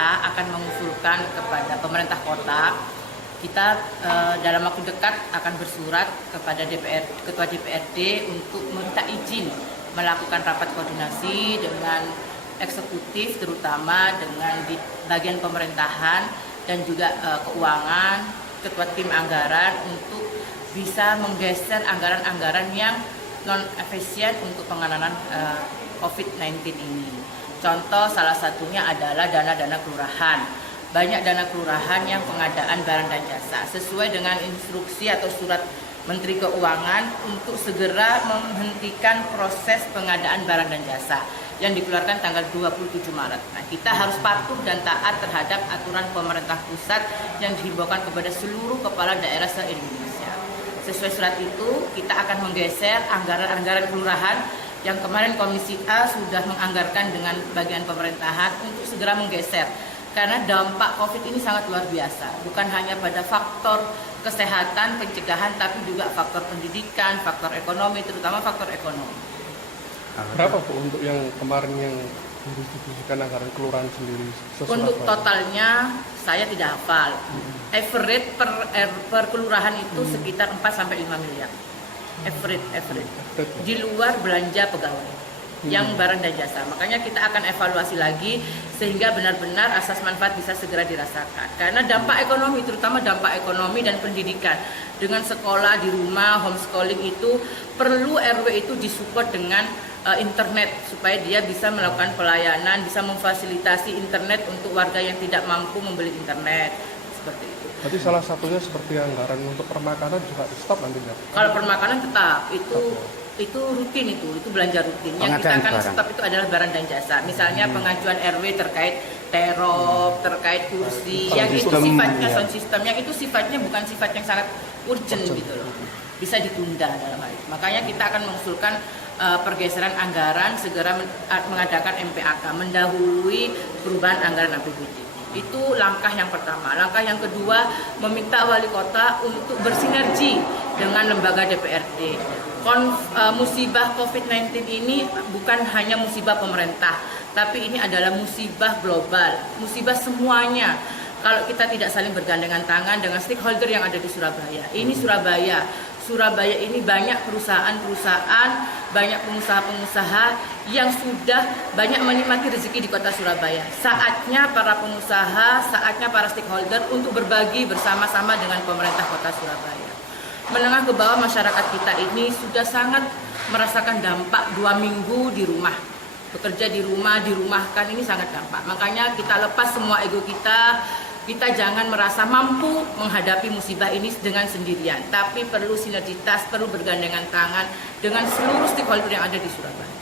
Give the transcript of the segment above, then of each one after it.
A akan mengusulkan kepada pemerintah kota, kita dalam waktu dekat akan bersurat kepada Ketua DPRD untuk minta izin melakukan rapat koordinasi dengan eksekutif, terutama dengan di bagian pemerintahan dan juga keuangan, ketua tim anggaran untuk bisa menggeser anggaran-anggaran yang non-efisien untuk penanganan COVID-19 ini. Contoh salah satunya adalah dana-dana kelurahan. Banyak dana kelurahan yang pengadaan barang dan jasa sesuai dengan instruksi atau surat Menteri Keuangan untuk segera menghentikan proses pengadaan barang dan jasa yang dikeluarkan tanggal 27 Maret. Nah, kita harus patuh dan taat terhadap aturan pemerintah pusat yang dihimbaukan kepada seluruh kepala daerah se-Indonesia. Sesuai surat itu, kita akan menggeser anggaran-anggaran kelurahan yang kemarin Komisi A sudah menganggarkan dengan bagian pemerintahan untuk segera menggeser. Karena dampak COVID ini sangat luar biasa, bukan hanya pada faktor kesehatan, pencegahan, tapi juga faktor pendidikan, faktor ekonomi, terutama faktor ekonomi. Berapa Bu untuk yang kemarin yang didistribusikan anggaran kelurahan sendiri? Untuk totalnya saya tidak hafal. Average per kelurahan itu sekitar 4-5 miliar. Average. Di luar belanja pegawai yang barang dan jasa. Makanya kita akan evaluasi lagi sehingga benar-benar asas manfaat bisa segera dirasakan. Karena dampak ekonomi, terutama dampak ekonomi dan pendidikan, dengan sekolah di rumah, homeschooling itu perlu RW itu disupport dengan internet supaya dia bisa melakukan pelayanan, bisa memfasilitasi internet untuk warga yang tidak mampu membeli internet, seperti itu. Berarti salah satunya seperti anggaran untuk permakanan juga di stop nantinya? Kalau permakanan tetap, itu rutin, itu belanja rutin. Yang kita akan stop itu adalah barang dan jasa. Misalnya pengajuan RW terkait terop, terkait kursi, yang itu sifatnya sound system, yang itu sifatnya bukan sifat yang sangat urgent gitu loh. Bisa ditunda dalam hal itu. Makanya kita akan mengusulkan pergeseran anggaran segera mengadakan MPAK, mendahului perubahan anggaran APBD. Itu langkah yang pertama. Langkah yang kedua, meminta wali kota untuk bersinergi dengan lembaga DPRD. Musibah COVID-19 ini bukan hanya musibah pemerintah, tapi ini adalah musibah global, musibah semuanya. Kalau kita tidak saling bergandengan tangan dengan stakeholder yang ada di Surabaya. Ini Surabaya ini banyak perusahaan-perusahaan, banyak pengusaha-pengusaha yang sudah banyak menikmati rezeki di kota Surabaya. Saatnya para pengusaha, saatnya para stakeholder untuk berbagi bersama-sama dengan pemerintah kota Surabaya. Menengah ke bawah masyarakat kita ini sudah sangat merasakan dampak 2 minggu di rumah. Bekerja di rumah, dirumahkan, ini sangat dampak. Makanya kita lepas semua ego kita jangan merasa mampu menghadapi musibah ini dengan sendirian. Tapi perlu sinergitas, perlu bergandengan tangan dengan seluruh stakeholder yang ada di Surabaya.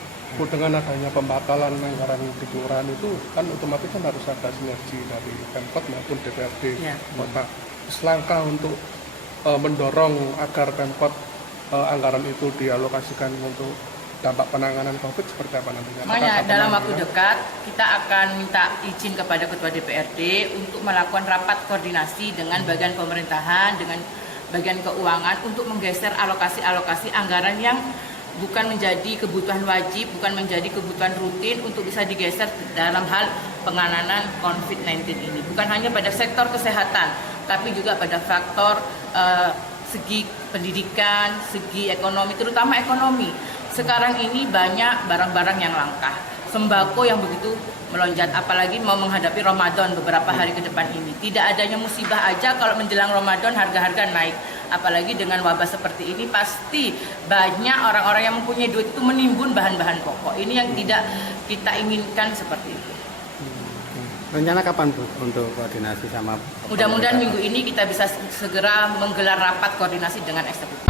Dengan adanya pembatalan anggaran di kelurahan itu kan otomatis kan harus ada sinergi dari Pemkot maupun DPRD kota. Selangkah untuk mendorong agar Pemkot anggaran itu dialokasikan untuk dampak penanganan COVID seperti apa nantinya? Makanya dalam waktu dekat kita akan minta izin kepada Ketua DPRD untuk melakukan rapat koordinasi dengan bagian pemerintahan, dengan bagian keuangan untuk menggeser alokasi-alokasi anggaran yang bukan menjadi kebutuhan wajib, bukan menjadi kebutuhan rutin untuk bisa digeser dalam hal penanganan COVID-19 ini. Bukan hanya pada sektor kesehatan, tapi juga pada faktor segi pendidikan, segi ekonomi, terutama ekonomi. Sekarang ini banyak barang-barang yang langka, sembako yang begitu melonjak, apalagi mau menghadapi Ramadan beberapa hari ke depan ini. Tidak adanya musibah aja kalau menjelang Ramadan harga-harga naik. Apalagi dengan wabah seperti ini pasti banyak orang-orang yang mempunyai duit itu menimbun bahan-bahan pokok. Ini yang tidak kita inginkan seperti itu. Rencana kapan Bu untuk koordinasi sama? Mudah-mudahan minggu ini kita bisa segera menggelar rapat koordinasi dengan eksekutif.